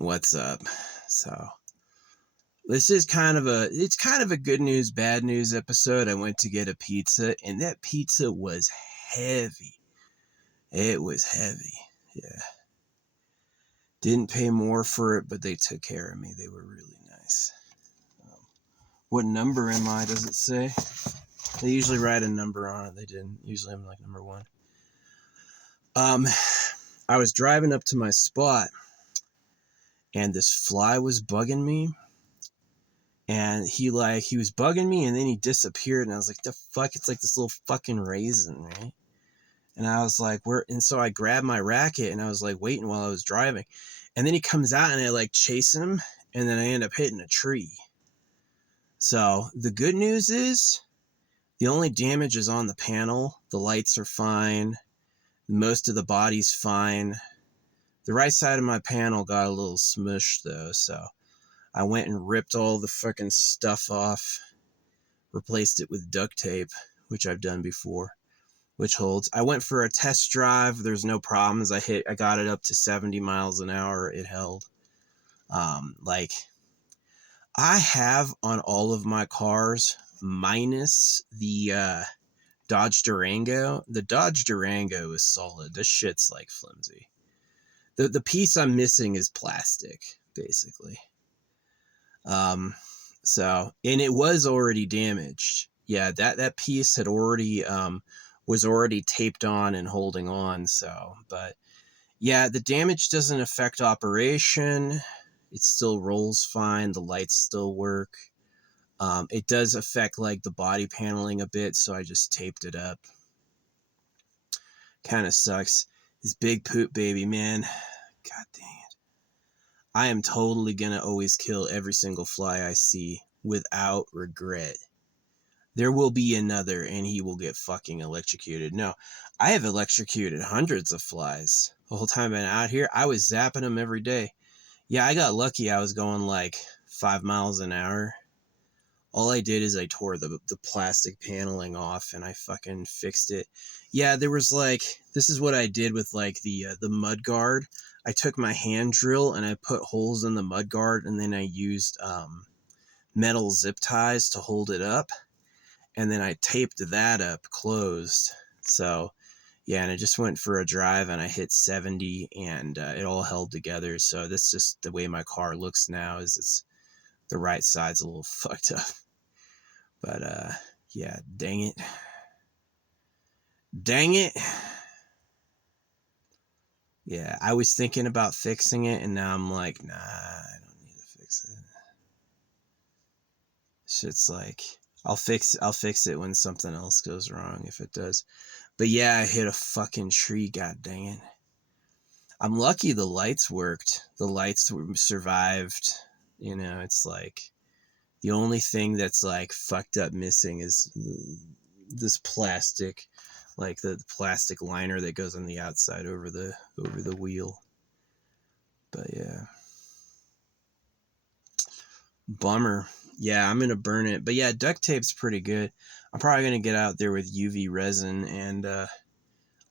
What's up? So this is kind of a good news, bad news episode. I went to get a pizza and that pizza was heavy. It was heavy. Yeah. Didn't pay more for it, but they took care of me. They were really nice. What number am I? Does it say? They usually write a number on it. They didn't. Usually I'm like number 1. I was driving up to my spot and this fly was bugging me. And he was bugging me and then he disappeared and I was like, the fuck? It's like this little fucking raisin, right? And I was like, where? And so I grabbed my racket and I was like waiting while I was driving. And then he comes out and I like chase him and then I end up hitting a tree. So the good news is the only damage is on the panel. The lights are fine. Most of the body's fine. The right side of my panel got a little smushed though, so I went and ripped all the fucking stuff off, replaced it with duct tape, which I've done before, which holds. I went for a test drive. There's no problems. I got it up to 70 miles an hour. It held. I have on all of my cars, minus the Dodge Durango. The Dodge Durango is solid. This shit's like flimsy. The piece I'm missing is plastic, basically. So, and it was already damaged. Yeah, that piece had already, was already taped on and holding on. So, but yeah, the damage doesn't affect operation. It still rolls fine. The lights still work. It does affect like the body paneling a bit. So I just taped it up. Kind of sucks. This big poop baby, man. God dang it. I am totally going to always kill every single fly I see without regret. There will be another and he will get fucking electrocuted. No, I have electrocuted hundreds of flies. The whole time I've been out here, I was zapping them every day. Yeah, I got lucky. I was going like 5 miles an hour. All I did is I tore the plastic paneling off and I fucking fixed it. Yeah, there was like, this is what I did with like the mud guard. I took my hand drill and I put holes in the mud guard and then I used metal zip ties to hold it up. And then I taped that up closed. So yeah, and I just went for a drive and I hit 70 and it all held together. So that's just the way my car looks now, is it's the right side's a little fucked up. But yeah, dang it. Dang it. Yeah, I was thinking about fixing it and now I'm like, nah, I don't need to fix it. Shit's like, I'll fix it when something else goes wrong, if it does. But yeah, I hit a fucking tree, god dang it. I'm lucky the lights worked. The lights survived. You know, it's like the only thing that's like fucked up missing is this plastic, like the plastic liner that goes on the outside over the wheel. But yeah. Bummer. Yeah, I'm gonna burn it. But yeah, duct tape's pretty good. I'm probably gonna get out there with UV resin and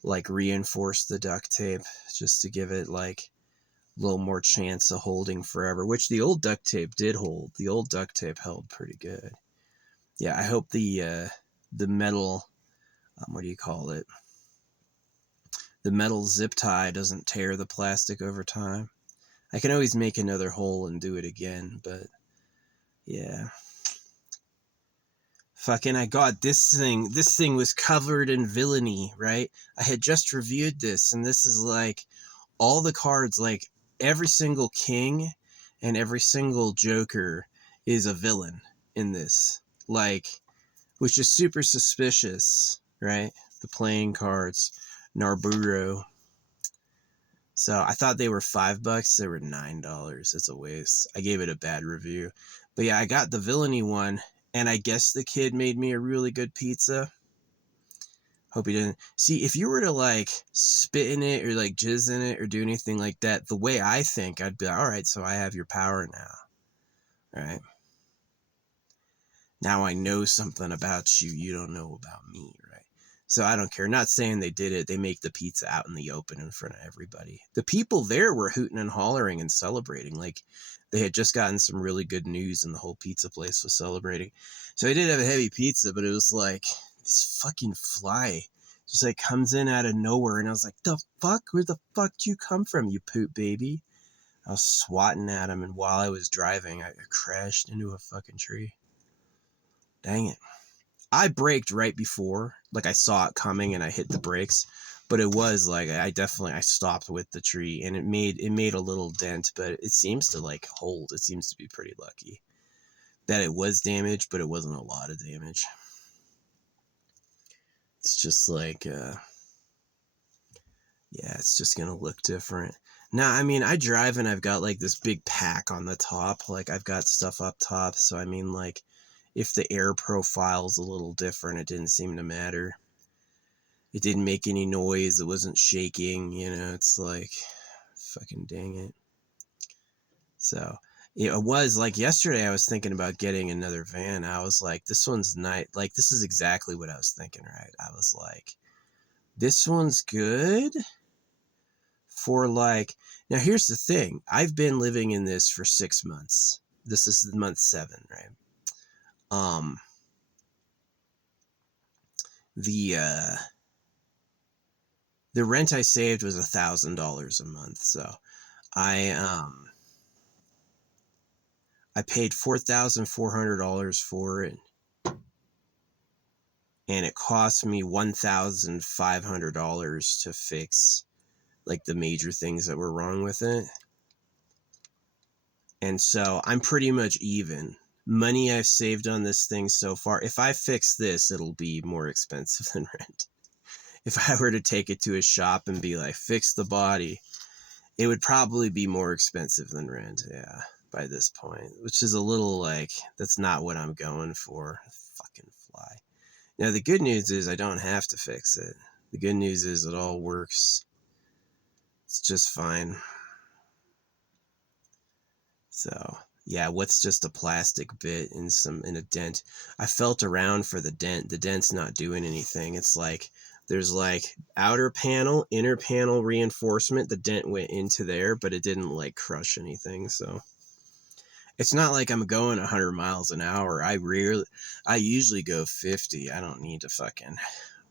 like reinforce the duct tape just to give it like a little more chance of holding forever, which the old duct tape did hold. The old duct tape held pretty good. Yeah, I hope the metal, what do you call it? The metal zip tie doesn't tear the plastic over time. I can always make another hole and do it again, but yeah. Fucking, I got this thing. This thing was covered in villainy, right? I had just reviewed this, and this is like all the cards, like every single king and every single joker is a villain in this. Like, which is super suspicious, right? The playing cards, Narburo. So I thought they were $5. They were $9. It's a waste. I gave it a bad review. But yeah, I got the villainy one. And I guess the kid made me a really good pizza. Hope he didn't. See, if you were to like spit in it or like jizz in it or do anything like that, the way I think, I'd be like, all right, so I have your power now. Right? Now I know something about you you don't know about me, right? So I don't care. Not saying they did it. They make the pizza out in the open in front of everybody. The people there were hooting and hollering and celebrating. Like they had just gotten some really good news and the whole pizza place was celebrating. So I did have a heavy pizza, but it was like this fucking fly just like comes in out of nowhere. And I was like, the fuck? Where the fuck do you come from, you poop baby? I was swatting at him. And while I was driving, I crashed into a fucking tree. Dang it. I braked right before, like I saw it coming and I hit the brakes, but it was like I stopped with the tree and it made a little dent, but it seems to like hold. It seems to be pretty lucky that it was damaged, but it wasn't a lot of damage. It's just like it's just gonna look different. Now, I mean, I drive and I've got like this big pack on the top, like I've got stuff up top, so I mean like if the air profile's a little different, it didn't seem to matter. It didn't make any noise. It wasn't shaking, you know, it's like, fucking dang it. So, it was like yesterday I was thinking about getting another van. I was like, this one's nice. Like, this is exactly what I was thinking, right? I was like, this one's good for like, now here's the thing. I've been living in this for 6 months. This is month 7, right? The rent I saved was $1,000 a month, so I paid $4,400 for it, and it cost me $1,500 to fix like the major things that were wrong with it, and so I'm pretty much even. Money I've saved on this thing so far. If I fix this, it'll be more expensive than rent. If I were to take it to a shop and be like, fix the body, it would probably be more expensive than rent, yeah, by this point, which is a little like, that's not what I'm going for. Fucking fly. Now, the good news is I don't have to fix it. The good news is it all works. It's just fine. So, yeah, what's just a plastic bit in a dent? I felt around for the dent. The dent's not doing anything. It's like there's like outer panel, inner panel reinforcement. The dent went into there, but it didn't like crush anything. So it's not like I'm going 100 miles an hour. I usually go 50. I don't need to fucking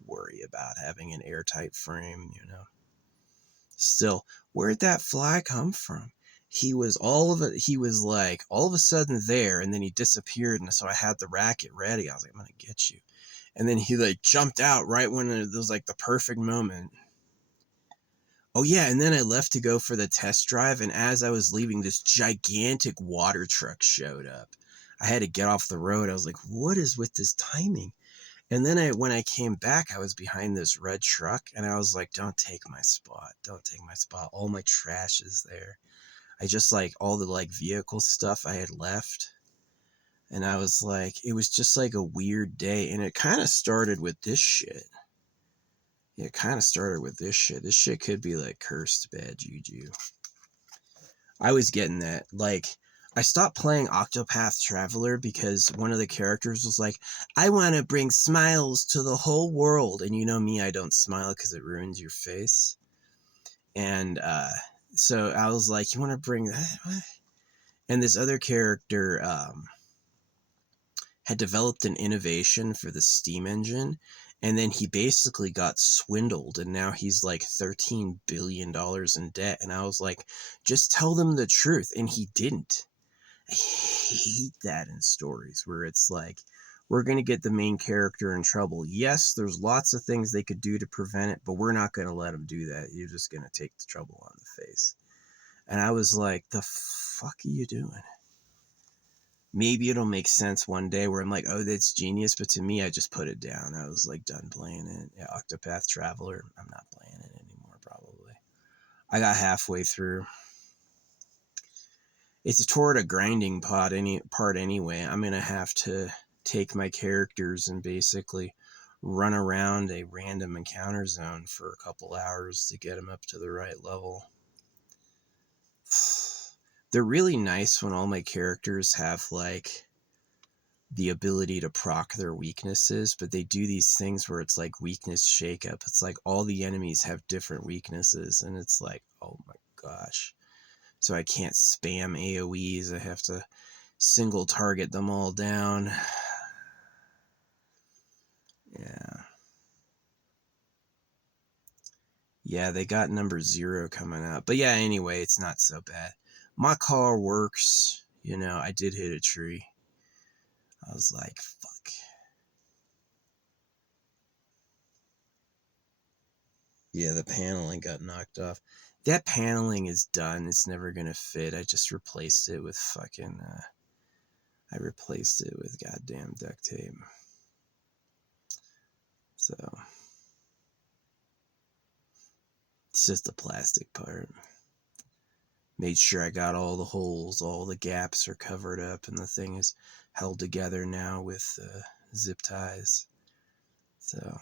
worry about having an airtight frame, you know. Still, where'd that fly come from? He was all of a sudden there, and then he disappeared, and so I had the racket ready. I was like, I'm gonna get you. And then he like jumped out right when it was like the perfect moment. Oh yeah, and then I left to go for the test drive, and as I was leaving, this gigantic water truck showed up. I had to get off the road. I was like, what is with this timing? And then when I came back, I was behind this red truck, and I was like, don't take my spot. Don't take my spot. All my trash is there. I just like all the like vehicle stuff I had left. And I was like, it was just like a weird day. And it kind of started with this shit. Yeah, it kind of started with this shit. This shit could be like cursed bad juju. I was getting that. Like, I stopped playing Octopath Traveler because one of the characters was like, I want to bring smiles to the whole world. And you know me, I don't smile because it ruins your face. And so I was like, you want to bring that? What? And this other character had developed an innovation for the Steam engine. And then he basically got swindled, and now he's like $13 billion in debt. And I was like, just tell them the truth. And he didn't. I hate that in stories where it's like, we're going to get the main character in trouble. Yes, there's lots of things they could do to prevent it, but we're not going to let them do that. You're just going to take the trouble on the face. And I was like, the fuck are you doing? Maybe it'll make sense one day where I'm like, oh, that's genius. But to me, I just put it down. I was like done playing it. Yeah, Octopath Traveler, I'm not playing it anymore, probably. I got halfway through. It's toward a grinding part anyway. I'm going to have to take my characters and basically run around a random encounter zone for a couple hours to get them up to the right level. They're really nice when all my characters have like the ability to proc their weaknesses, but they do these things where it's like weakness shakeup. It's like all the enemies have different weaknesses, and it's like, oh my gosh. So I can't spam AoEs. I have to single target them all down. Yeah. Yeah, they got number 0 coming out. But yeah, anyway, it's not so bad. My car works. You know, I did hit a tree. I was like, fuck. Yeah, the paneling got knocked off. That paneling is done. It's never going to fit. I just replaced it with fucking... I replaced it with goddamn duct tape. So... it's just the plastic part. Made sure I got all the holes, all the gaps are covered up, and the thing is held together now with zip ties. So,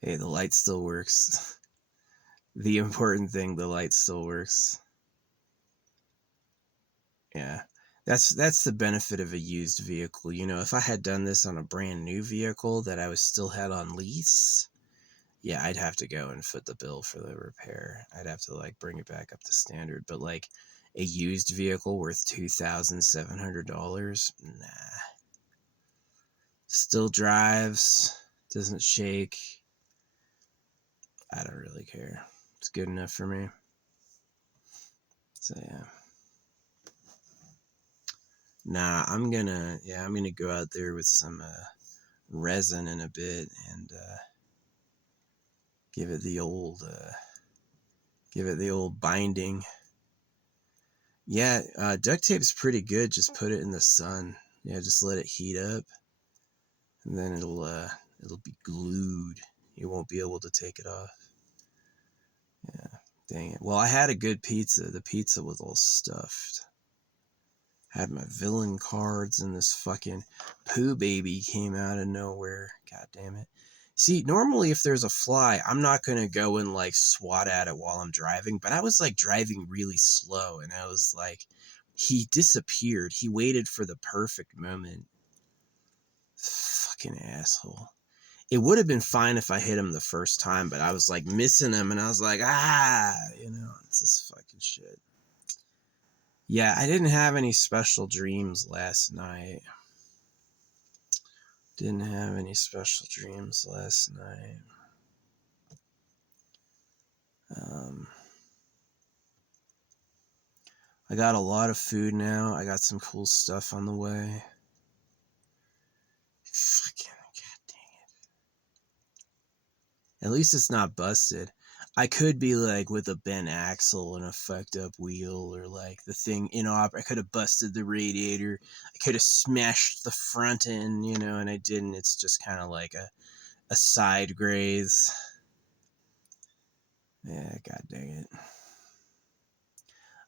hey, the light still works. The important thing, the light still works. Yeah, that's the benefit of a used vehicle. You know, if I had done this on a brand new vehicle that I was still had on lease, yeah, I'd have to go and foot the bill for the repair. I'd have to like bring it back up to standard. But like a used vehicle worth $2,700, nah. Still drives, doesn't shake. I don't really care. It's good enough for me. So yeah. Nah, I'm gonna go out there with some resin in a bit and give it the old binding. Yeah, duct tape's pretty good. Just put it in the sun. Yeah, just let it heat up, and then it'll be glued. You won't be able to take it off. Yeah, dang it. Well, I had a good pizza. The pizza was all stuffed. Had my villain cards, and this fucking poo baby came out of nowhere. God damn it. See, normally if there's a fly, I'm not going to go and like swat at it while I'm driving, but I was like driving really slow, and I was like, he disappeared. He waited for the perfect moment. Fucking asshole. It would have been fine if I hit him the first time, but I was like missing him, and I was like, it's this fucking shit. Yeah, I didn't have any special dreams last night. Didn't have any special dreams last night. I got a lot of food now. I got some cool stuff on the way. Fucking god dang it. At least it's not busted. I could be like with a bent axle and a fucked up wheel, or like the thing inoperable. I could have busted the radiator. I could have smashed the front end, and I didn't. It's just kind of like a side graze. Yeah, god dang it.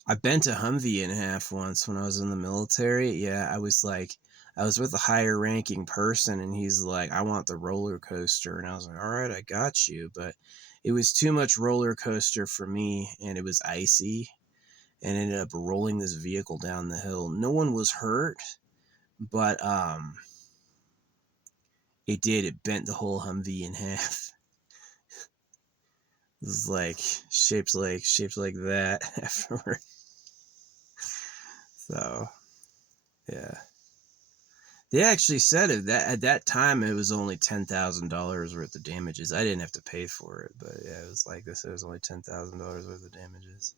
I bent a Humvee in half once when I was in the military. Yeah, I was with a higher ranking person, and he's like, I want the roller coaster. And I was like, all right, I got you. But it was too much roller coaster for me, and it was icy, and ended up rolling this vehicle down the hill. No one was hurt, but it did. It bent the whole Humvee in half. It was like shaped like that afterward. So, yeah. They actually said that at that time it was only $10,000 worth of damages. I didn't have to pay for it, but yeah, it was like they said it was only $10,000 worth of damages.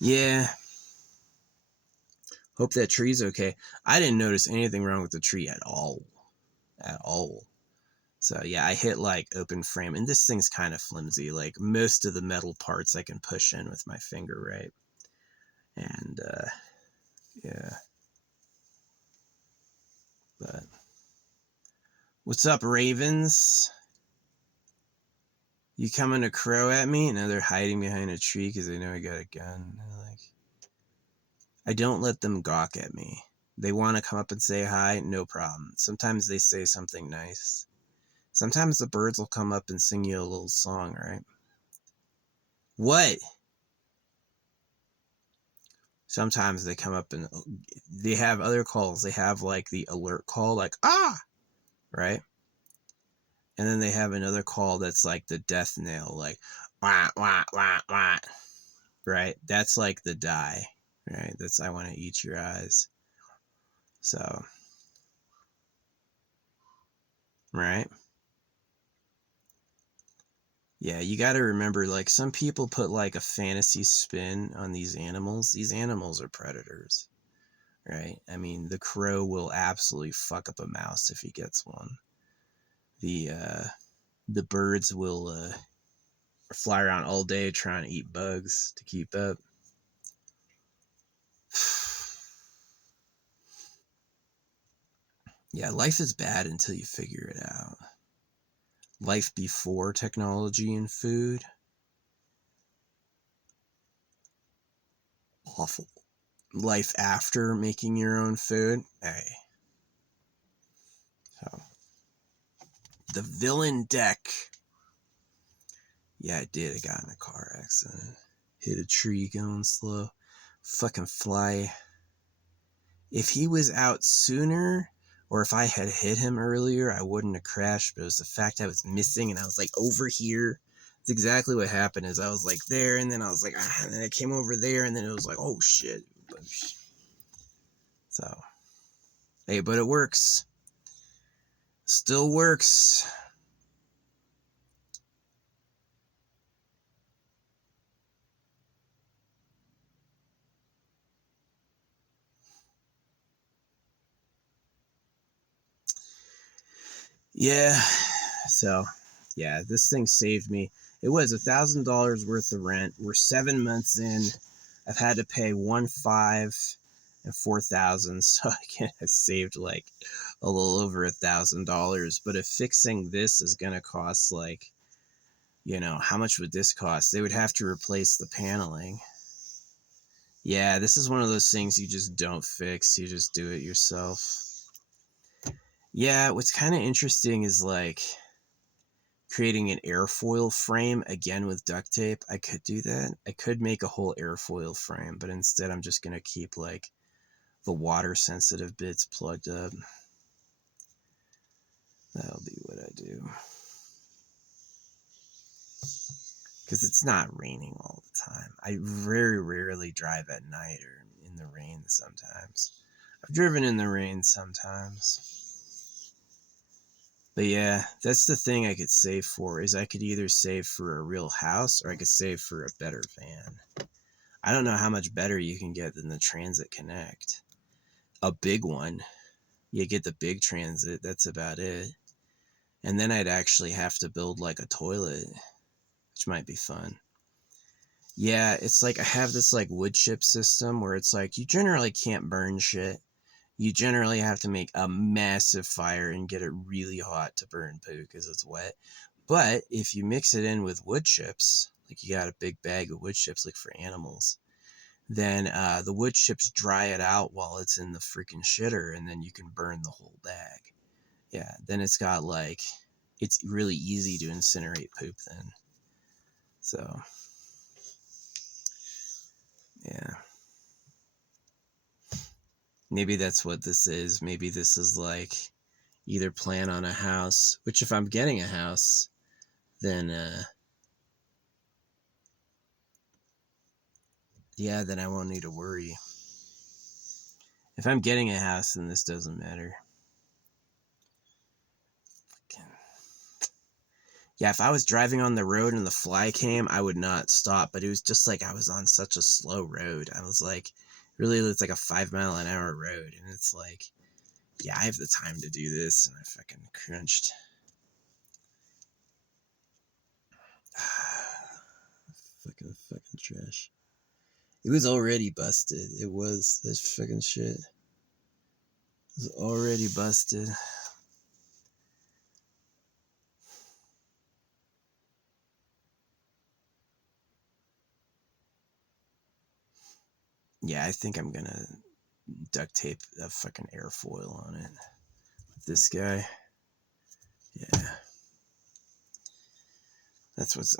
Yeah. Hope that tree's okay. I didn't notice anything wrong with the tree at all. At all. So yeah, I hit like open frame, and this thing's kind of flimsy. Like most of the metal parts I can push in with my finger, right? And yeah. But what's up, Ravens? You coming to crow at me? Now they're hiding behind a tree because they know I got a gun. Like, I don't let them gawk at me. They want to come up and say hi, no problem. Sometimes they say something nice. Sometimes the birds will come up and sing you a little song, right? What? Sometimes they come up and they have other calls. They have like the alert call, like, ah, right? And then they have another call that's like the death nail, like, wah, wah, wah, wah, right? That's like the die, right? That's, I want to eat your eyes. So, right? Yeah, you got to remember, like, some people put like a fantasy spin on these animals. These animals are predators, right? I mean, the crow will absolutely fuck up a mouse if he gets one. The birds will fly around all day trying to eat bugs to keep up. Yeah, life is bad until you figure it out. Life before technology and food, awful. Life after making your own food, hey. So, the villain deck. Yeah, I did. I got in a car accident. Hit a tree going slow. Fucking fly. If he was out sooner, or if I had hit him earlier, I wouldn't have crashed. But it was the fact I was missing and I was like over here. It's exactly what happened. Is I was like there, and then I was like, and then I came over there, and then it was like, oh shit. So, hey, but it works. Still works. Yeah. So, yeah, this thing saved me. It was $1,000 worth of rent. We're 7 months in. I've had to pay 1,500 and 4,000, so I saved like a little over $1,000. But if fixing this is gonna cost like, how much would this cost? They would have to replace the paneling. Yeah, this is one of those things you just don't fix. You just do it yourself. Yeah, what's kind of interesting is like creating an airfoil frame again with duct tape. I could do that. I could make a whole airfoil frame, but instead I'm just going to keep like the water sensitive bits plugged up. That'll be what I do. Because it's not raining all the time. I very rarely drive at night or in the rain sometimes. I've driven in the rain sometimes. But yeah, that's the thing I could save for, is I could either save for a real house or I could save for a better van. I don't know how much better you can get than the Transit Connect. A big one. You get the big Transit, that's about it. And then I'd actually have to build like a toilet, which might be fun. Yeah, it's like I have this like wood chip system where it's like you generally can't burn shit. You generally have to make a massive fire and get it really hot to burn poo because it's wet. But if you mix it in with wood chips, like you got a big bag of wood chips like for animals, then the wood chips dry it out while it's in the freaking shitter, and then you can burn the whole bag. Yeah, then it's got like, it's really easy to incinerate poop then. So, yeah. Maybe that's what this is. Maybe this is like either plan on a house, which if I'm getting a house, then yeah, then I won't need to worry. If I'm getting a house, then this doesn't matter. Yeah, if I was driving on the road and the fly came, I would not stop. But it was just like I was on such a slow road. I was like, really, it's like a 5 mile an hour road. And it's like, yeah, I have the time to do this. And I fucking crunched. fucking trash. It was already busted. It was. This fucking shit. It was already busted. Yeah, I think I'm gonna duct tape a fucking airfoil on it. This guy. Yeah.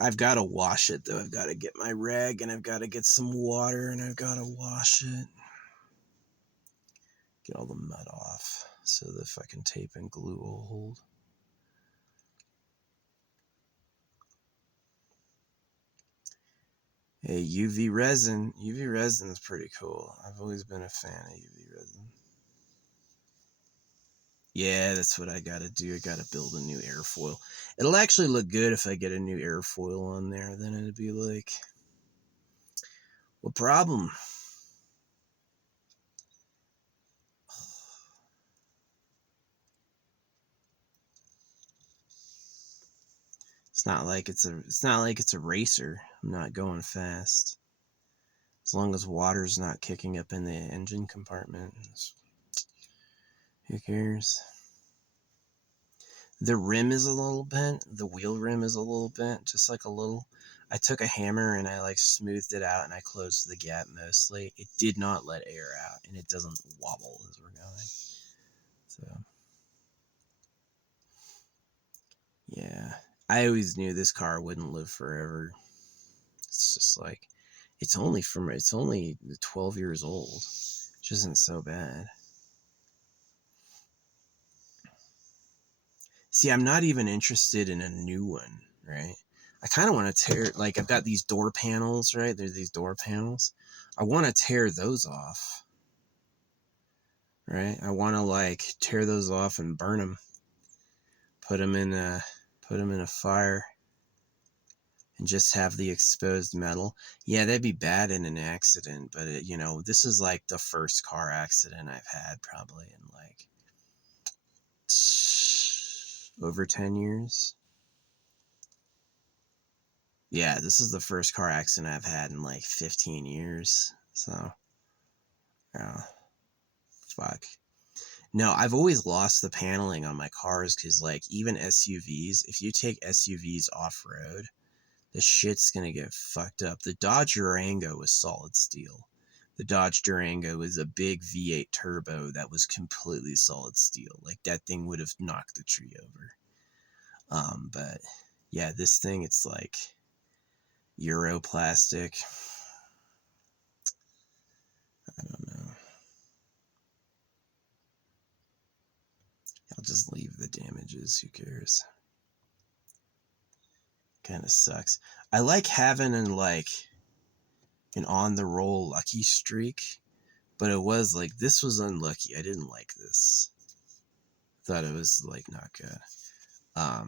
I've got to wash it though. I've got to get my rag and I've got to get some water and I've got to wash it. Get all the mud off so that if I can tape and glue will hold. Hey, UV resin. UV resin is pretty cool. I've always been a fan of UV resin. Yeah, that's what I gotta do. I gotta build a new airfoil. It'll actually look good if I get a new airfoil on there. Then it'd be like, what problem? It's not like it's a racer. I'm not going fast. As long as water's not kicking up in the engine compartment, who cares? The rim is a little bent. The wheel rim is a little bent, just like a little. I took a hammer and I like smoothed it out and I closed the gap mostly. It did not let air out and it doesn't wobble as we're going. So, yeah. I always knew this car wouldn't live forever. It's just like, it's only 12 years old, which isn't so bad. See, I'm not even interested in a new one, right? I kind of want to tear, like, I've got these door panels, right? There's these door panels. I want to tear those off, right? I want to, like, tear those off and burn them. Put them in a fire and just have the exposed metal. Yeah, that'd be bad in an accident, but, this is, like, the first car accident I've had probably in, like, over 10 years. Yeah, this is the first car accident I've had in like 15 years. So, yeah, fuck. No, I've always lost the paneling on my cars because, like, even SUVs, if you take SUVs off road, the shit's gonna get fucked up. The Dodge Durango was solid steel. The Dodge Durango was a big V8 turbo that was completely solid steel. Like, that thing would have knocked the tree over. But yeah, this thing, it's like Euro plastic. I don't know. I'll just leave the damages. Who cares? Kind of sucks. I like having an on the roll lucky streak, but it was like, this was unlucky. I didn't like this. Thought it was like not good. I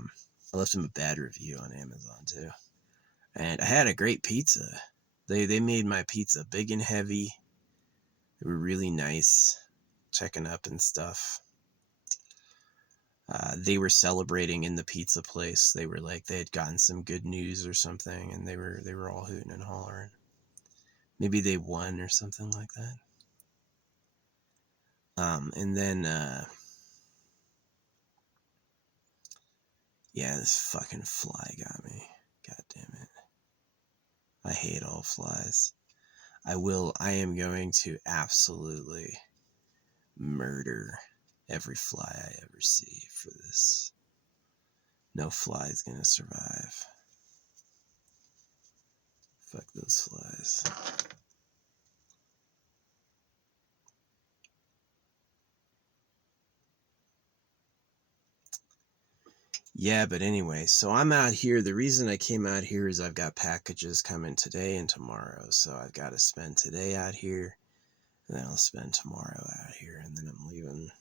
left him a bad review on Amazon too, and I had a great pizza. They made my pizza big and heavy. They were really nice, checking up and stuff. They were celebrating in the pizza place. They were like, they had gotten some good news or something, and they were all hooting and hollering. Maybe they won or something like that. And then yeah, this fucking fly got me. God damn it. I hate all flies. I am going to absolutely murder every fly I ever see for this. No fly is gonna survive. Fuck those flies. Yeah, but anyway, so I'm out here. The reason I came out here is I've got packages coming today and tomorrow. So I've got to spend today out here, and then I'll spend tomorrow out here, and then I'm leaving.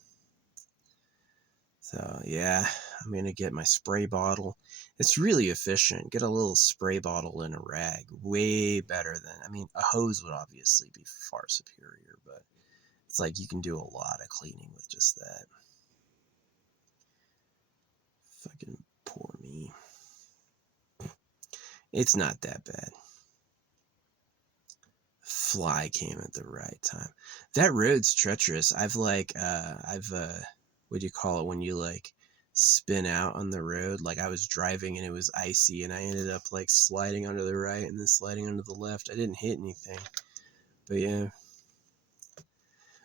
So yeah, I'm going to get my spray bottle. It's really efficient. Get a little spray bottle and a rag. Way better than, a hose would obviously be far superior, but it's like you can do a lot of cleaning with just that. Fucking poor me. It's not that bad. Fly came at the right time. That road's treacherous. What do you call it when you like spin out on the road? Like, I was driving and it was icy and I ended up like sliding onto the right and then sliding onto the left. I didn't hit anything, but yeah.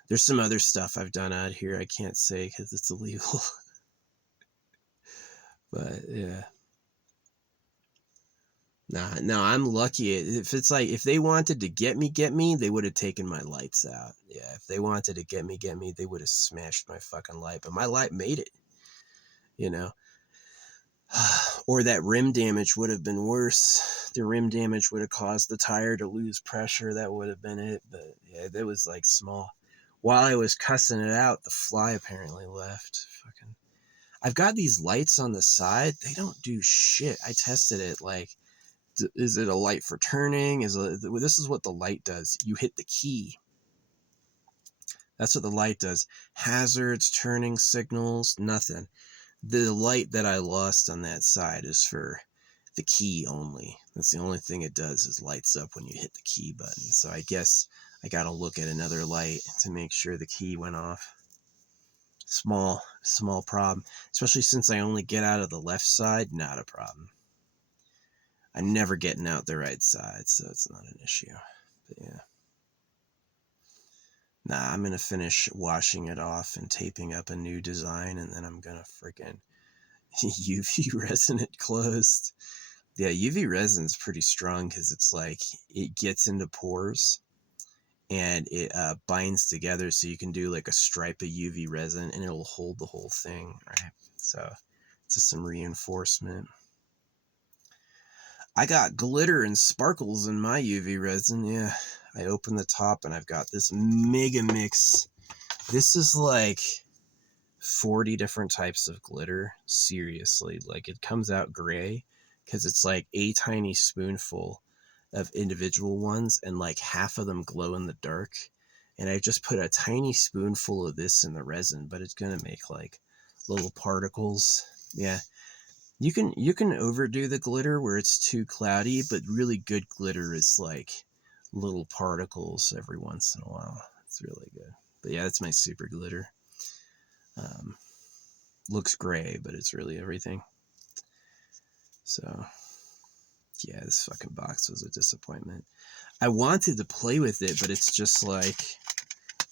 There's some other stuff I've done out here I can't say because it's illegal. But yeah. Nah, no, I'm lucky. If it's like, if they wanted to get me, they would have taken my lights out. Yeah, if they wanted to get me, they would have smashed my fucking light. But my light made it, you know. Or that rim damage would have been worse. The rim damage would have caused the tire to lose pressure. That would have been it. But yeah, that was like small. While I was cussing it out, the fly apparently left. Fucking. I've got these lights on the side. They don't do shit. I tested it. Like, is it a light for turning? This is what the light does. You hit the key. That's what the light does. Hazards, turning signals, nothing. The light that I lost on that side is for the key only. That's the only thing it does, is lights up when you hit the key button. So I guess I gotta look at another light to make sure the key went off. Small problem. Especially since I only get out of the left side, not a problem. I'm never getting out the right side, so it's not an issue. But yeah. Nah, I'm gonna finish washing it off and taping up a new design, and then I'm gonna freaking UV resin it closed. Yeah, UV resin's pretty strong because it's like, it gets into pores and it binds together, so you can do like a stripe of UV resin and it'll hold the whole thing, right? So it's just some reinforcement. I got glitter and sparkles in my UV resin. Yeah, I opened the top and I've got this mega mix. This is like 40 different types of glitter. Seriously, like, it comes out gray because it's like a tiny spoonful of individual ones, and like half of them glow in the dark. And I just put a tiny spoonful of this in the resin, but it's gonna make like little particles. Yeah. You can overdo the glitter where it's too cloudy, but really good glitter is like little particles every once in a while. It's really good. But yeah, that's my super glitter. Looks gray, but it's really everything. So yeah, this fucking box was a disappointment. I wanted to play with it, but it's just like,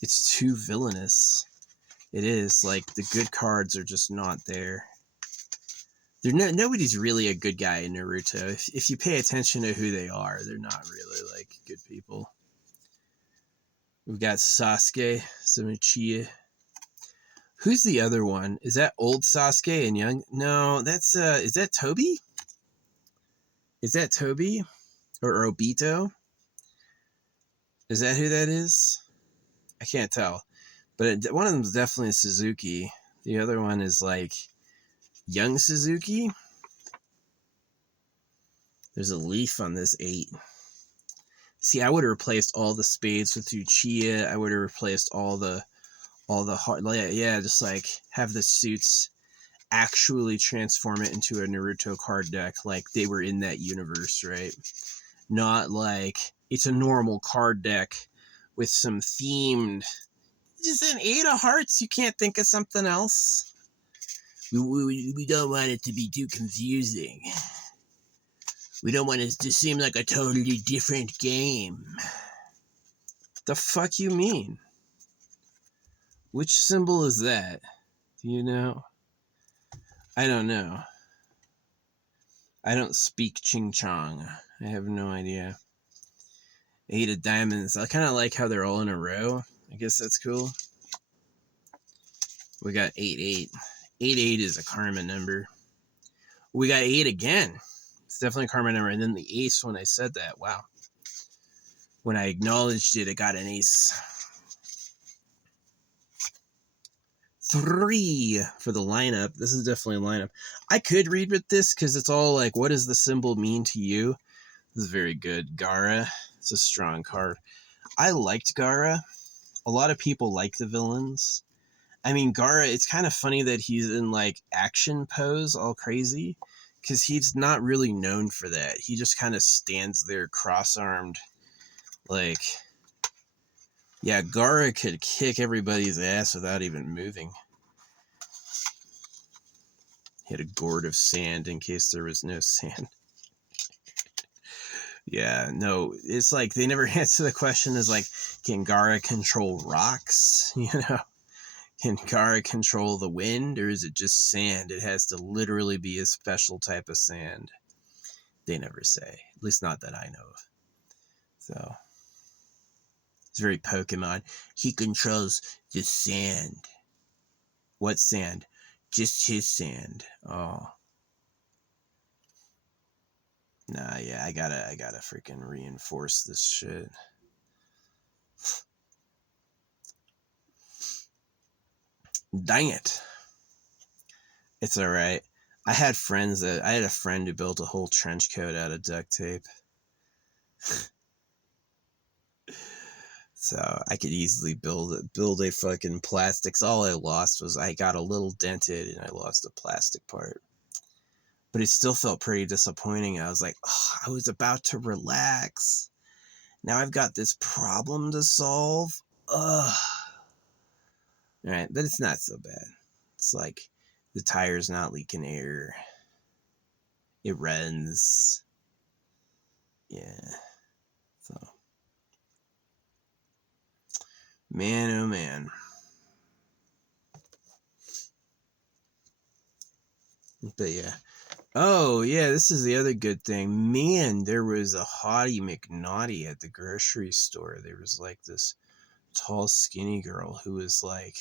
it's too villainous. It is like, the good cards are just not there. Nobody's really a good guy in Naruto. If you pay attention to who they are, they're not really like good people. We've got Sasuke, some Uchiha. Who's the other one? Is that old Sasuke and young? No, that's is that Toby? Is that Toby or Obito? Is that who that is? I can't tell, but one of them is definitely Suzuki. The other one is like young Suzuki. There's a leaf on this 8. See, I would have replaced all the spades with Uchiha. I would have replaced all the heart. Yeah, just like have the suits actually transform it into a Naruto card deck, like they were in that universe, right? Not like it's a normal card deck with some themed. Just an 8 of hearts. You can't think of something else. We don't want it to be too confusing. We don't want it to seem like a totally different game. The fuck you mean? Which symbol is that? Do you know? I don't know. I don't speak Ching Chong. I have no idea. 8 of diamonds. I kind of like how they're all in a row. I guess that's cool. We got 8-8. 8-8 is a karma number. We got 8 again. It's definitely a karma number. And then the ace when I said that. Wow. When I acknowledged it, it got an ace. 3 for the lineup. This is definitely a lineup. I could read with this because it's all like, what does the symbol mean to you? This is very good. Gaara. It's a strong card. I liked Gaara. A lot of people like the villains. I mean, Gaara, it's kind of funny that he's in like action pose all crazy because he's not really known for that. He just kind of stands there cross-armed. Like, yeah, Gaara could kick everybody's ass without even moving. He had a gourd of sand in case there was no sand. Yeah, no, it's like they never answer the question as like, can Gaara control rocks? You know? Can Gaara control the wind, or is it just sand? It has to literally be a special type of sand. They never say. At least not that I know of. So it's very Pokemon. He controls the sand. What sand? Just his sand. Oh. Nah, yeah, I gotta freaking reinforce this shit. Dang it. It's alright. I had a friend who built a whole trench coat out of duct tape. So I could easily build a fucking plastics. All I lost was I got a little dented and I lost a plastic part. But it still felt pretty disappointing. I was like, oh, I was about to relax. Now I've got this problem to solve. Ugh. Alright, but it's not so bad. It's like the tire's not leaking air. It runs. Yeah. So. Man, oh man. But yeah. Oh, yeah, this is the other good thing. Man, there was a hottie McNaughty at the grocery store. There was like this tall, skinny girl who was like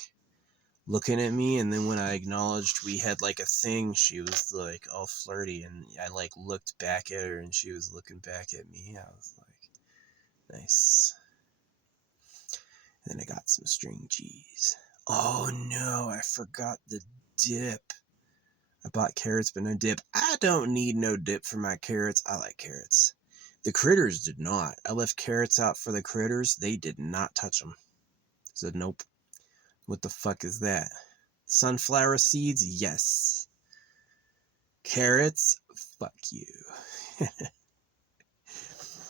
looking at me, and then when I acknowledged we had like a thing, she was like all flirty, and I like looked back at her and she was looking back at me. I was like, nice. And then I got some string cheese. Oh no, I forgot the dip. I bought carrots but no dip. I don't need no dip for my carrots. I like carrots. The critters did not. I left carrots out for the critters. They did not touch them. I said, nope. What the fuck is that? Sunflower seeds? Yes. Carrots? Fuck you.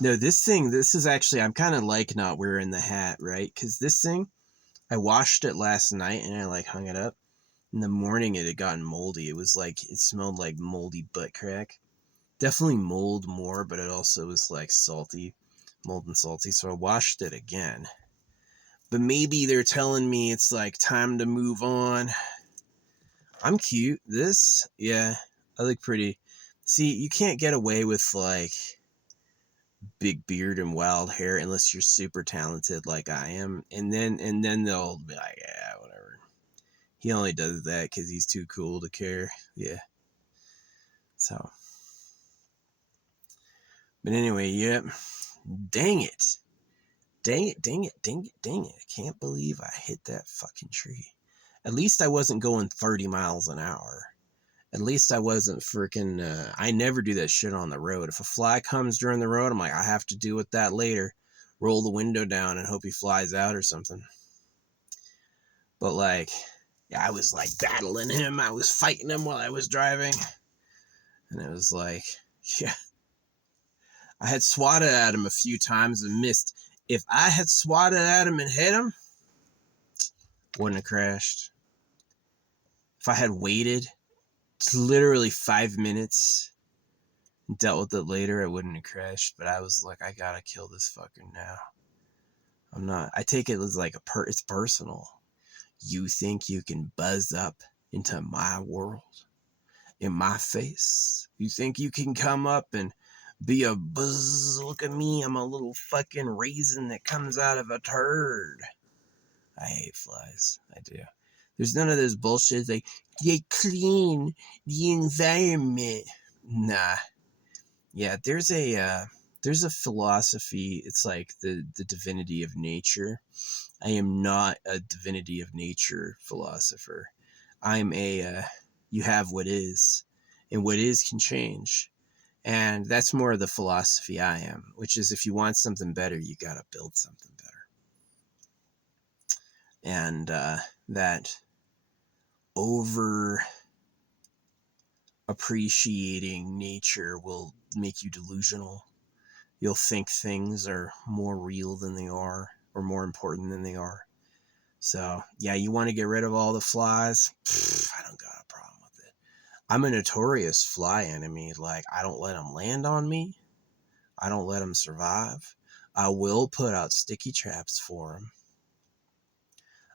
No, this is actually, I'm kind of like not wearing the hat, right? Because this thing, I washed it last night and I like hung it up. In the morning, it had gotten moldy. It was like, it smelled like moldy butt crack. Definitely mold more, but it also was like salty, mold and salty. So I washed it again. But maybe they're telling me it's like time to move on. I'm cute. This, yeah, I look pretty. See, you can't get away with like big beard and wild hair unless you're super talented like I am. And then they'll be like, yeah, whatever. He only does that because he's too cool to care. Yeah. So. But anyway, yep. Dang it. Dang it, dang it, dang it, dang it. I can't believe I hit that fucking tree. At least I wasn't going 30 miles an hour. At least I wasn't freaking, I never do that shit on the road. If a fly comes during the road, I'm like, I have to deal with that later. Roll the window down and hope he flies out or something. But like, yeah, I was like battling him. I was fighting him while I was driving. And it was like, yeah. I had swatted at him a few times and missed. If I had swatted at him and hit him, wouldn't have crashed. If I had waited literally 5 minutes and dealt with it later, I wouldn't have crashed. But I was like, I gotta kill this fucker now. I'm not. I take it as like it's personal. You think you can buzz up into my world, in my face? You think you can come up and be a buzz? Look at me, I'm a little fucking raisin that comes out of a turd. I hate flies. I do. There's none of those bullshit like, they clean the environment. Nah. Yeah, there's a philosophy. It's like the divinity of nature. I am not a divinity of nature philosopher. I'm you have what is, and what is can change. And that's more of the philosophy I am, which is if you want something better, you got to build something better. And that over appreciating nature will make you delusional. You'll think things are more real than they are, or more important than they are. So, yeah, you want to get rid of all the flies? I don't got a problem with it. I'm a notorious fly enemy. Like, I don't let them land on me. I don't let them survive. I will put out sticky traps for them.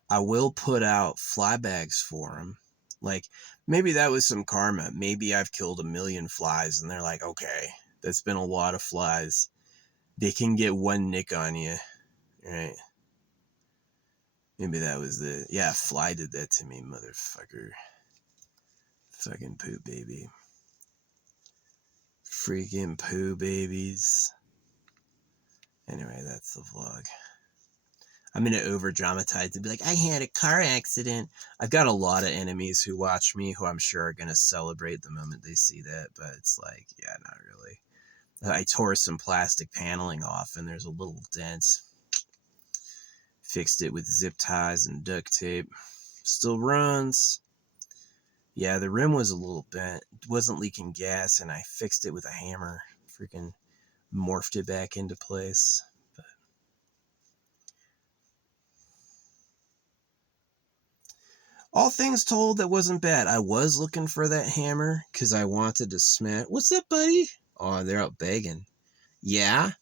I will put out fly bags for them. Like, maybe that was some karma. Maybe I've killed 1 million flies and they're like, okay, That's been a lot of flies. They can get one nick on you, right? Maybe that was the... Yeah, fly did that to me, motherfucker. Fucking poop baby. Freaking poo babies. Anyway, that's the vlog. I'm going to over dramatize and be like, I had a car accident. I've got a lot of enemies who watch me who I'm sure are going to celebrate the moment they see that. But it's like, yeah, not really. I tore some plastic paneling off and there's a little dent. Fixed it with zip ties and duct tape. Still runs. Yeah, the rim was a little bent. It wasn't leaking gas and I fixed it with a hammer. Freaking morphed it back into place. But all things told, that wasn't bad. I was looking for that hammer because I wanted to smash. What's up, buddy? Oh, they're out begging. Yeah?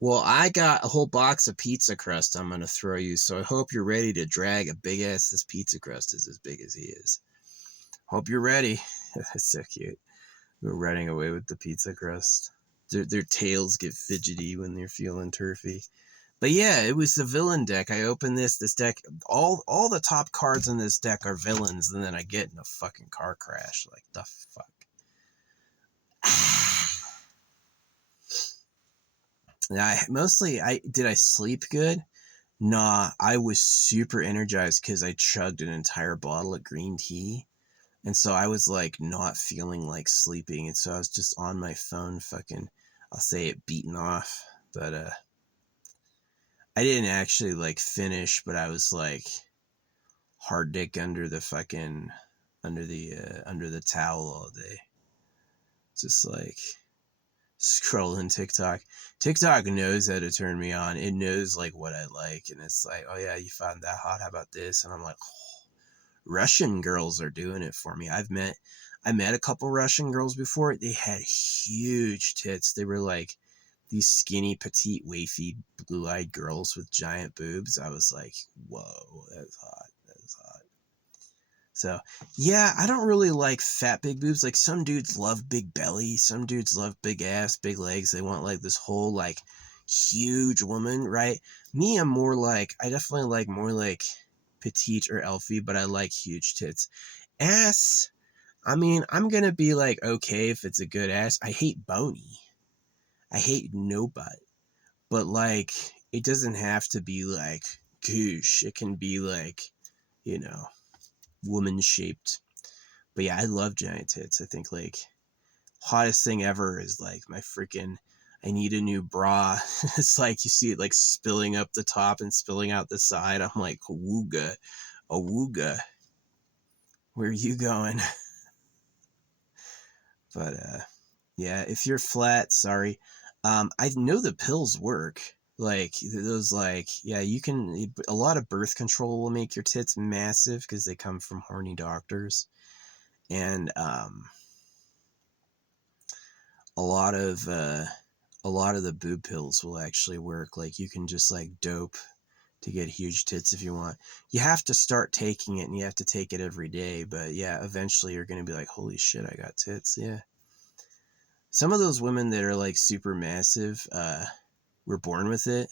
Well, I got a whole box of pizza crust I'm going to throw you, so I hope you're ready to drag a big ass. This pizza crust is as big as he is. Hope you're ready. That's so cute. We're running away with the pizza crust. Their tails get fidgety when they're feeling turfy. But yeah, it was the villain deck. I opened this deck. All the top cards in this deck are villains, and then I get in a fucking car crash. Like, the fuck? Did I sleep good? Nah, I was super energized because I chugged an entire bottle of green tea. And so I was like not feeling like sleeping. And so I was just on my phone fucking, I'll say it, beating off. But I didn't actually like finish, but I was like hard dick under the towel all day. Just like scrolling TikTok. TikTok knows how to turn me on. It knows like what I like. And it's like, oh yeah, you found that hot. How about this? And I'm like, oh, Russian girls are doing it for me. I met a couple Russian girls before. They had huge tits. They were like these skinny, petite, wafy, blue-eyed girls with giant boobs. I was like, whoa, that's hot. That's hot. So, yeah, I don't really like fat, big boobs. Like, some dudes love big belly. Some dudes love big ass, big legs. They want, like, this whole, like, huge woman, right? Me, I definitely like more, like, petite or elfy, but I like huge tits. Ass, I mean, I'm gonna be, like, okay if it's a good ass. I hate bony. I hate no butt. But, like, it doesn't have to be, like, goosh. It can be, like, you know, woman-shaped. But yeah, I love giant tits. I think like hottest thing ever is like my freaking I need a new bra. It's like you see it like spilling up the top and spilling out the side. I'm like, awooga, awooga. Where are you going? But yeah, if you're flat, sorry. I know the pills work. Like those, like, yeah, you can. A lot of birth control will make your tits massive because they come from horny doctors. And a lot of the boob pills will actually work. Like you can just like dope to get huge tits if you want. You have to start taking it and you have to take it every day. But yeah, eventually you're going to be like, holy shit, I got tits. Yeah. Some of those women that are like super massive, were born with it.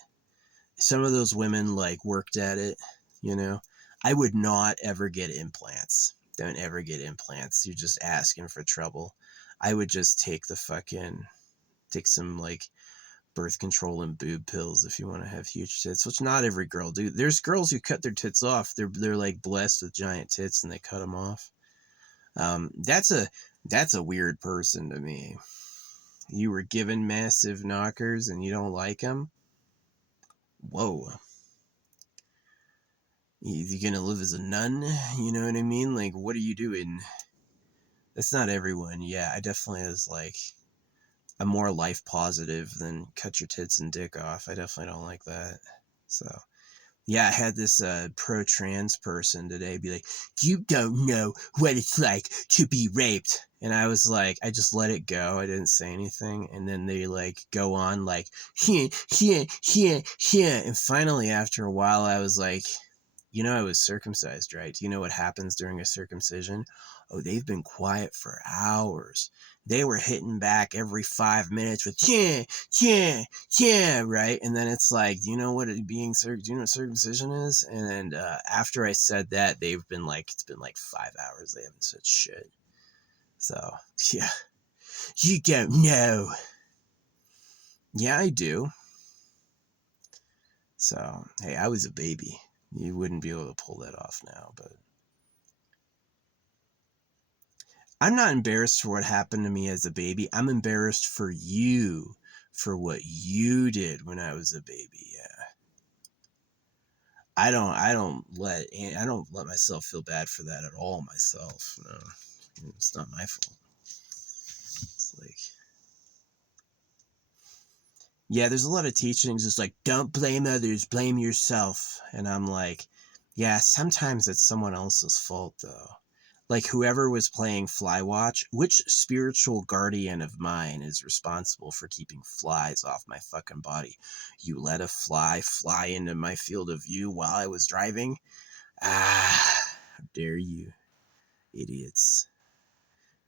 Some of those women like worked at it, you know. I would not ever get implants. Don't ever get implants. You're just asking for trouble. I would just take some like birth control and boob pills if you want to have huge tits, which not every girl do. There's girls who cut their tits off. They're like blessed with giant tits and they cut them off. That's a weird person to me. You were given massive knockers and you don't like them? Whoa. You gonna live as a nun? You know what I mean? Like, what are you doing? That's not everyone. Yeah, I definitely was like, I'm more life positive than cut your tits and dick off. I definitely don't like that. So, yeah, I had this pro-trans person today be like, you don't know what it's like to be raped. And I was like, I just let it go. I didn't say anything. And then they like go on like, here. And finally, after a while, I was like, you know, I was circumcised, right? Do you know what happens during a circumcision? Oh, they've been quiet for hours. they were hitting back every 5 minutes with yeah, yeah, yeah, right? And then it's like, do you know what circumcision is? And after I said that, they've been like, it's been like 5 hours. They haven't said shit. So, yeah. You don't know. Yeah, I do. So, hey, I was a baby. You wouldn't be able to pull that off now, but I'm not embarrassed for what happened to me as a baby. I'm embarrassed for you for what you did when I was a baby. Yeah. I don't let myself feel bad for that at all myself. No. It's not my fault. It's like, yeah, there's a lot of teachings just like, don't blame others, blame yourself. And I'm like, yeah, sometimes it's someone else's fault though. Like whoever was playing Flywatch, which spiritual guardian of mine is responsible for keeping flies off my fucking body? You let a fly fly into my field of view while I was driving? Ah, how dare you, idiots.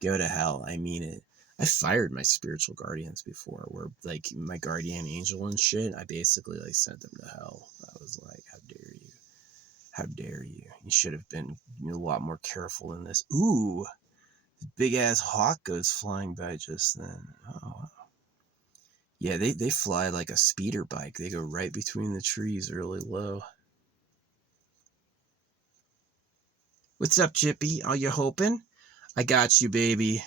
Go to hell. I mean it. I fired my spiritual guardians before, where like my guardian angel and shit, I basically like sent them to hell. I was like, how dare you? How dare you? You should have been a lot more careful in this. Ooh, big ass hawk goes flying by just then. Oh, yeah, they fly like a speeder bike. They go right between the trees really low. What's up, Chippy? Are you hoping? I got you, baby.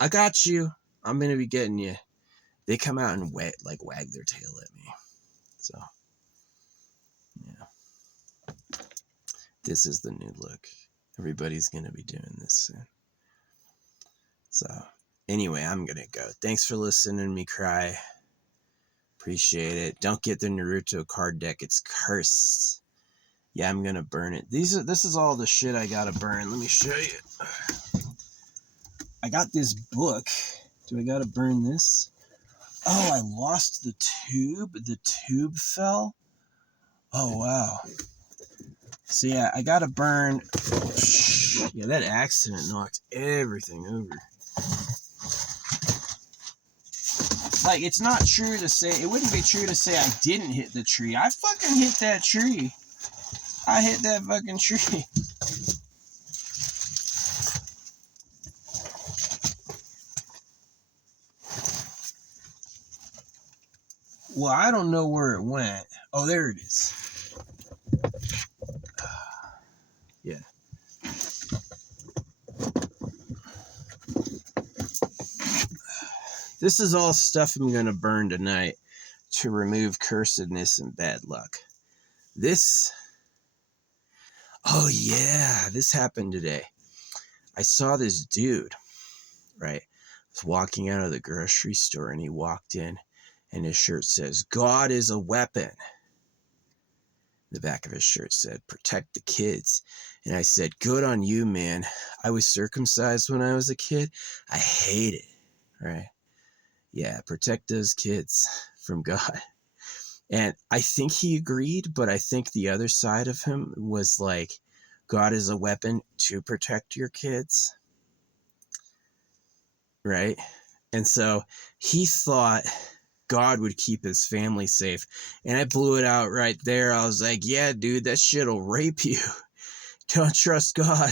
I got you. I'm gonna be getting you. They come out and wag their tail at me. So, yeah. This is the new look. Everybody's gonna be doing this soon. So, anyway, I'm gonna go. Thanks for listening to me cry. Appreciate it. Don't get the Naruto card deck. It's cursed. Yeah, I'm gonna burn it. This is all the shit I gotta burn. Let me show you. I got this book. Do I gotta burn this? Oh, I lost the tube. The tube fell. Oh, wow. So yeah, I gotta burn. Yeah, that accident knocked everything over. Like, it's not true to say, it wouldn't be true to say I didn't hit the tree. I fucking hit that tree. I hit that fucking tree. Well, I don't know where it went. Oh, there it is. Yeah. This is all stuff I'm going to burn tonight to remove cursedness and bad luck. This, oh yeah, this happened today. I saw this dude, right? Was walking out of the grocery store and he walked in and his shirt says, God is a weapon. The back of his shirt said, protect the kids. And I said, good on you, man. I was circumcised when I was a kid. I hate it, right? Yeah, protect those kids from God. And I think he agreed, but I think the other side of him was like, God is a weapon to protect your kids, right? And so he thought God would keep his family safe. And I blew it out right there. I was like, yeah, dude, that shit'll rape you. Don't trust God.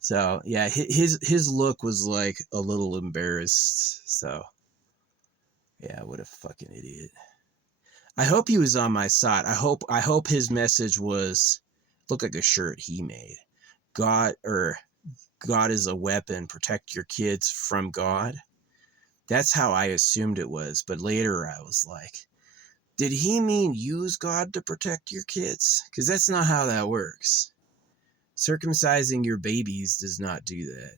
So yeah, his look was like a little embarrassed. So yeah, what a fucking idiot. I hope he was on my side. I hope his message was, look like a shirt he made. God is a weapon. Protect your kids from God. That's how I assumed it was. But later I was like, did he mean use God to protect your kids? Because that's not how that works. Circumcising your babies does not do that.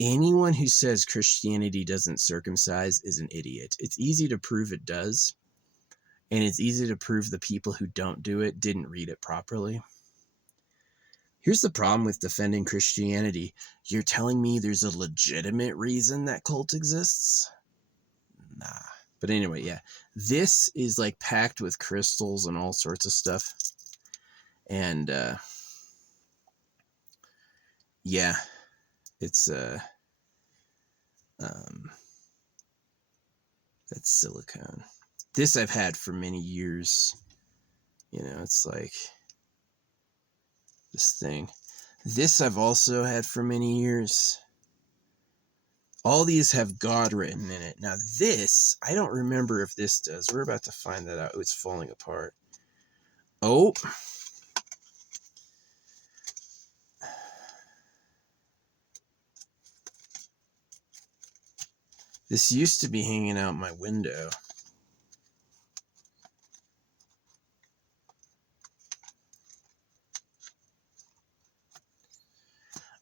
Anyone who says Christianity doesn't circumcise is an idiot. It's easy to prove it does. And it's easy to prove the people who don't do it didn't read it properly. Here's the problem with defending Christianity. You're telling me there's a legitimate reason that cult exists? Nah. But anyway, yeah. This is like packed with crystals and all sorts of stuff. And yeah, it's That's silicone. This I've had for many years. You know, it's like this thing. This I've also had for many years. All these have God written in it. Now this, I don't remember if this does. We're about to find that out. Oh, it's falling apart. Oh. This used to be hanging out my window.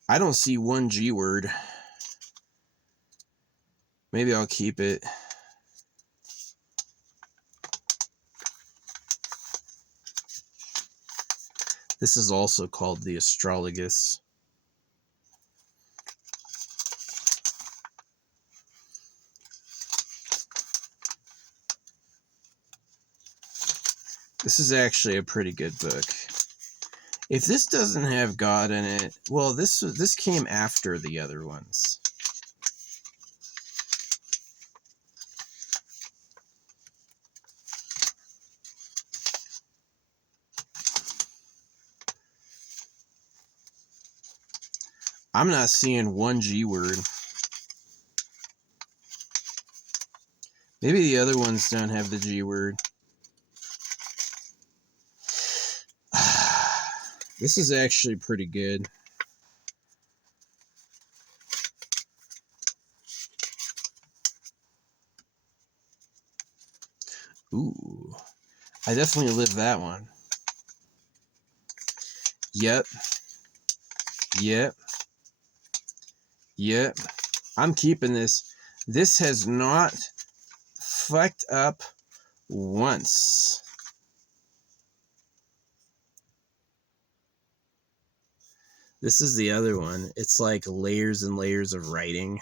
I don't see one G word. Maybe I'll keep it. This is also called the Astrologus. This is actually a pretty good book. If this doesn't have God in it, well, this came after the other ones. I'm not seeing one G word. Maybe the other ones don't have the G word. This is actually pretty good. Ooh, I definitely lived that one. Yep. Yep. Yep. I'm keeping this. This has not fucked up once. This is the other one. It's like layers and layers of writing.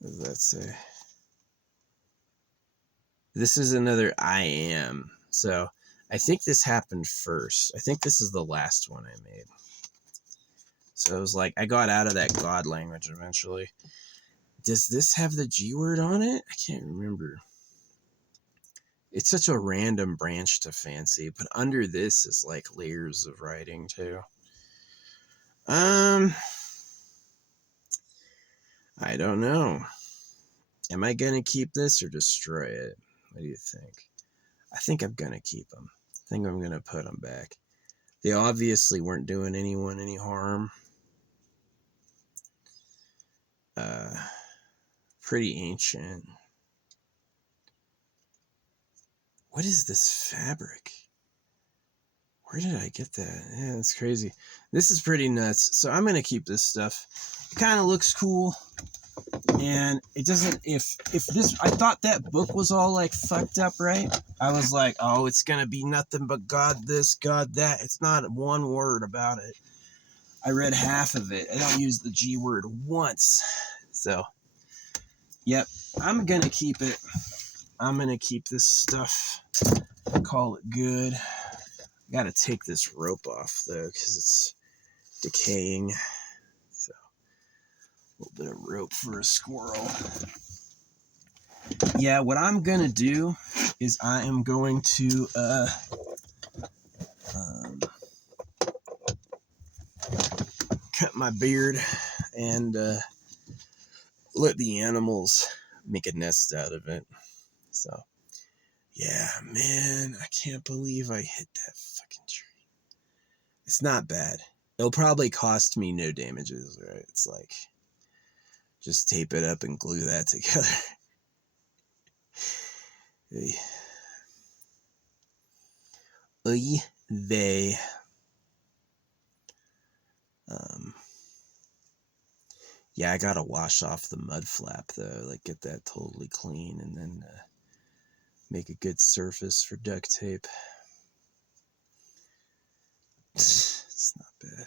What does that say? This is another I am. So I think this happened first. I think this is the last one I made. So it was like, I got out of that God language eventually. Does this have the G word on it? I can't remember. It's such a random branch to fancy, but under this is like layers of writing too. I don't know. Am I gonna keep this or destroy it? What do you think? I think I'm gonna keep them. I think I'm gonna put them back. They obviously weren't doing anyone any harm. Pretty ancient. What is this fabric? Where did I get that? Yeah, that's crazy. This is pretty nuts. So I'm going to keep this stuff. It kind of looks cool. And it doesn't, if this, I thought that book was all like fucked up, right? I was like, oh, it's going to be nothing but God this, God that. It's not one word about it. I read half of it. I don't use the G word once. So, yep, I'm going to keep it. I'm going to keep this stuff. Call it good. I got to take this rope off, though, because it's decaying. So, a little bit of rope for a squirrel. Yeah, what I'm going to do is I am going to cut my beard and let the animals make a nest out of it. So, yeah, man, I can't believe I hit that fucking tree. It's not bad. It'll probably cost me no damages, right? It's like, just tape it up and glue that together. Oy vey. Yeah, I gotta wash off the mud flap though, like get that totally clean and then make a good surface for duct tape. It's not bad.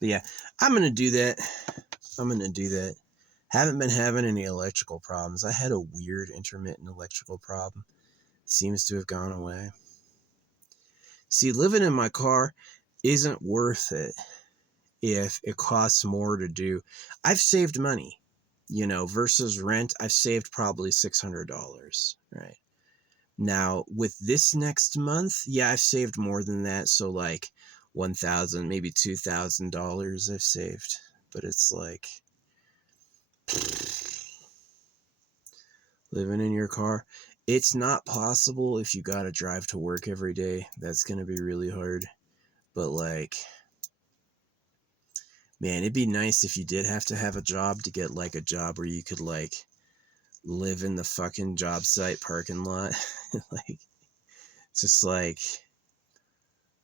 But yeah, I'm gonna do that. Haven't been having any electrical problems. I had a weird intermittent electrical problem. Seems to have gone away. See, living in my car isn't worth it if it costs more to do. I've saved money, versus rent. I've saved probably $600, right? Now, with this next month, yeah, I've saved more than that. So, like, 1,000, maybe $2,000 I've saved. But it's like, living in your car. It's not possible if you gotta drive to work every day. That's gonna be really hard. But, like, man, it'd be nice if you did have to have a job to get, like, a job where you could, like, live in the fucking job site parking lot. Like, just like,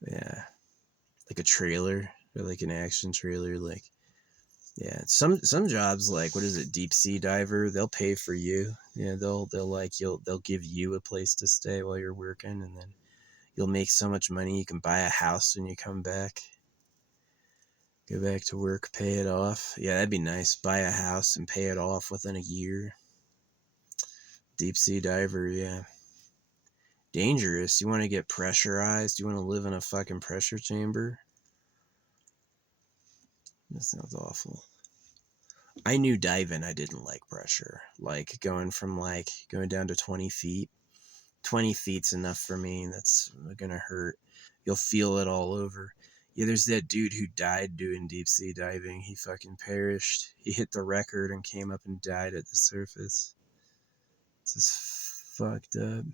yeah, like a trailer or like an action trailer. Like, yeah, some jobs, like, what is it, deep sea diver, they'll pay for you. Yeah, they'll give you a place to stay while you're working, and then you'll make so much money you can buy a house when you come back. Go back to work, pay it off. Yeah, that'd be nice. Buy a house and pay it off within a year. Deep sea diver, yeah. Dangerous. You want to get pressurized? You want to live in a fucking pressure chamber? That sounds awful. I knew diving I didn't like pressure. Like, going down to 20 feet. 20 feet's enough for me. That's gonna hurt. You'll feel it all over. Yeah, there's that dude who died doing deep sea diving. He fucking perished. He hit the record and came up and died at the surface. It's just fucked up.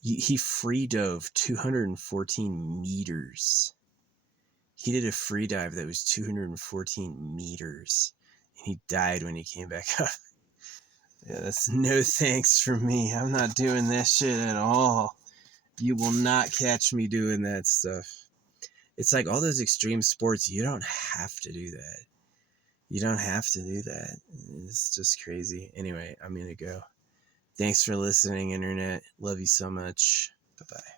He free dove 214 meters. He did a free dive that was 214 meters. And he died when he came back up. Yeah, that's no thanks from me. I'm not doing that shit at all. You will not catch me doing that stuff. It's like all those extreme sports, you don't have to do that. You don't have to do that. It's just crazy. Anyway, I'm going to go. Thanks for listening, Internet. Love you so much. Bye-bye.